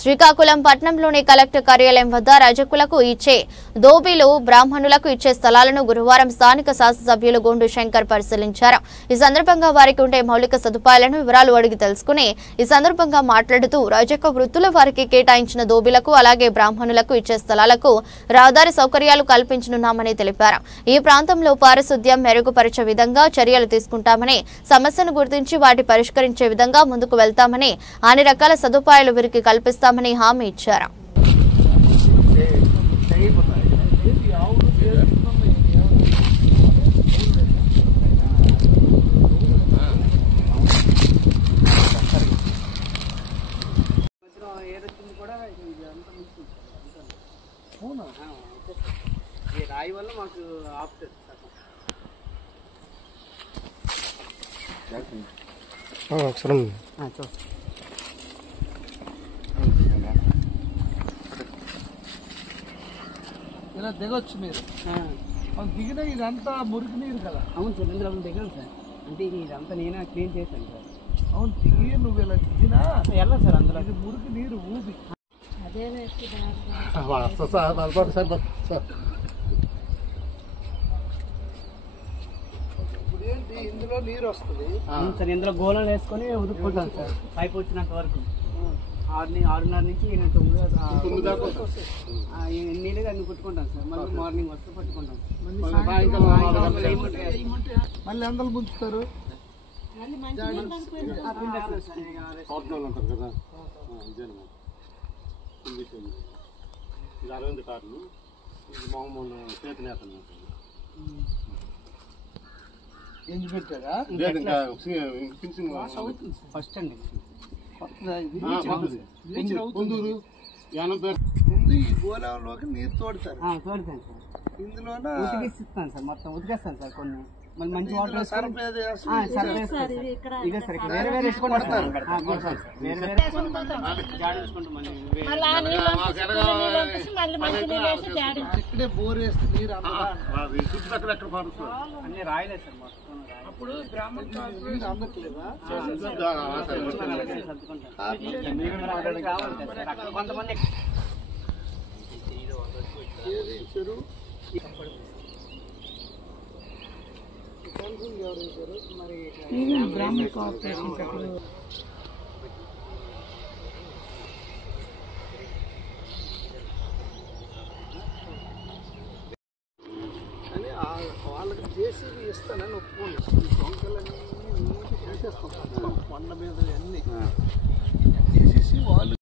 శ్రీకాకుళం పట్టణంలోని కలెక్టర్ కార్యాలయం వద్ద రజకులకు ఇచ్చే దోబీలు బ్రాహ్మణులకు ఇచ్చే స్థలాలను గురువారం స్థానిక శాసనసభ్యులు గోండు శంకర్ పరిశీలించారు. ఈ సందర్భంగా వారికి ఉండే మౌలిక సదుపాయాలను వివరాలు అడిగి తెలుసుకుని ఈ సందర్భంగా మాట్లాడుతూ రజక వృత్తుల వారికి కేటాయించిన దోబీలకు అలాగే బ్రాహ్మణులకు ఇచ్చే స్థలాలకు రహదారి సౌకర్యాలు కల్పించనున్నామని తెలిపారు. ఈ ప్రాంతంలో పారిశుద్ధ్యం మెరుగుపరిచే విధంగా చర్యలు తీసుకుంటామని, సమస్యను గుర్తించి వాటి పరిష్కరించే విధంగా ముందుకు వెళ్తామని, అన్ని రకాల సదుపాయాలు వీరికి కల్పిస్తామని హామీ ఇచ్చారు. రాయి వల్ల మాకు ఆపుతుంది. ఇలా దిగొచ్చు మీరు దిగిన ఇదంతా మురికి నీరు కదా. అవును సార్, ఇందులో దిగాను సార్. అంటే ఇదంతా నేనే క్లీన్ చేశాను సార్. అవును, దిగి నువ్వు ఇలా దిగినా వెళ్ళదు సార్. అందులో ఇది మురికి నీరు ఊబి ఇప్పుడు ఏంటి ఇందులో నీరు వస్తుంది. అవును సార్, ఇందులో గోళాలు వేసుకొని ఉదుక్కుంటాను సార్ పైపు వచ్చినంత వరకు. 6:30 నుంచి 9 దాకా నీళ్ళగా అన్ని కుట్టుకుంటాను సార్. మళ్ళీ మార్నింగ్ వస్తే పట్టుకుంటాం. మళ్ళీ అందరూ ముంచుతారు. ఎంజి పెట్టారా ఫస్ట్ అండి. ముందు ఈ గోళంలోకి నీరు తోడుతారు. తోడుతాను సార్. ఇందులోన ఉతికిస్తాను సార్. మొత్తం ఉతికేస్తాను సార్. కొన్ని మళ్ళీ మంచి వాటర్ సర్ఫ్ సర్ఫ్ ఇదే సార్. ఇక్కడ వేరే వేరే వేసుకుంటారు. ఇక్కడే బోర్ వేస్తే నీరు అన్ని రాయలేదు సార్ మొత్తం. అప్పుడు గ్రామం నీరు అందట్లేదా? కొంతమంది చెరువు మరి గ్రామ కార్పొరేషన్ వాళ్ళకి జేసీబీ ఇస్తానని ఒప్పుకోండి. దొంగలన్నీ చేసేస్తాం కొండ మీద అన్నీ తీసేసి వాళ్ళు